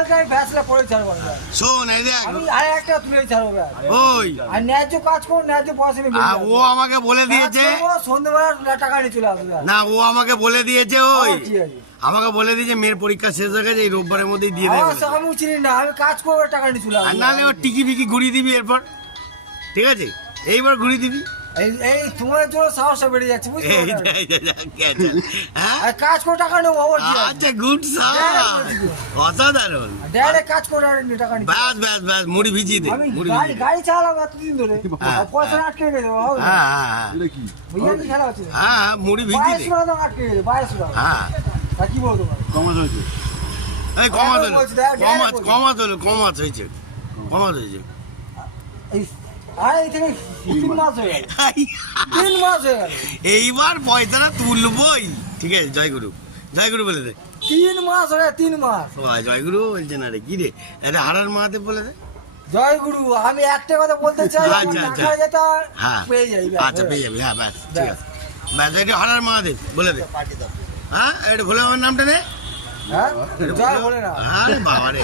কালকে আমি ফ্যাসলা করে ছাড়বো না। শোন এই দেখ আমি আর একটা তুলে ছাড়বো ভাই। ওই আর ন্যায্য কাজ করো, ন্যায্য পয়সা নিয়ে বেরিয়ে ও আমাকে বলে দিয়েছে আসবো, সন্ধ্যেবেলা টাকা নিয়ে চলে আসবে। না, ও আমাকে বলে দিয়েছে ওই ঠিক আছে। আমাকে বলে দিয়েছে মেয়ের পরীক্ষা শেষ হয়ে গেছে এই রোববারের মধ্যেই দিয়ে দেবে। আমি চিনি না, আমি কাজ করবো টাকা নিয়ে চলে আর আসবো। নাহলে ওর টিকি ফিকি ঘুরিয়ে দিবি এরপর, ঠিক আছে? এইবার ঘুরিয়ে দিবি। এই তোমার জন্য সাহসটা বেড়ে যাচ্ছে, বুঝতে এই পারছো? যা, এই যা, যা, গেছে। হ্যাঁ আর কাজ করে টাকা নেবো আবার কি আছে? আচ্ছা, গুড সাউন্ড, অসাধারণ। ডাইরেক্ট কাজ করে টাকা নিয়ে ব্যাস ব্যাস ব্যাস, মুড়ি ভিজিয়ে দে, আমি মুড়ি গাড়ি ভিজিয়ে দে। গাড়ি চালাবো এতদিন ধরে, হ্যাঁ, আর পয়সা আটকে রেখে দেবো, হবে না? হ্যাঁ হ্যাঁ হ্যাঁ বুঝলি কি খেলা হচ্ছে? হ্যাঁ, মুড়ি ভিজিয়ে 22 দে। টাকা দাম আটকে গেছে, 22 টাকা। হ্যাঁ তা কি বলতো ভাই? এই কমাত হলো, বলছি, দেখ, কমাত বলছি। কমাত হলো, কমাত হয়েছে, কমাত হয়েছে। এই থেকে 3 মাস হয়ে গেল, 3 মাস হয়ে গেল, এইবার পয়সাটা তুলবই, ঠিক আছে? জয়গুরু, জয়গুরু বলে দে। 3 মাস হয়ে গেল, 3 মাস। ও জয়গুরু বলছে না রে, কি রে? এটা হারার মহাদেব বলে দে। জয় গুরু, আমি একটা কথা বলতে চাই, আমি আচ্ছা, আচ্ছা। টাকা যেটা হ্যাঁ পেয়ে যাই, ব্যাস, আচ্ছা, পেয়ে যাবি, হ্যাঁ ব্যাস, ঠিক ব্যাস। আছে। ব্যাস, এটা হারার মহাদেব বলে দে। হ্যাঁ, এটা ভোলে বাবার নামটা নে। হ্যাঁ, জয় বলে না। আরে বাবা রে,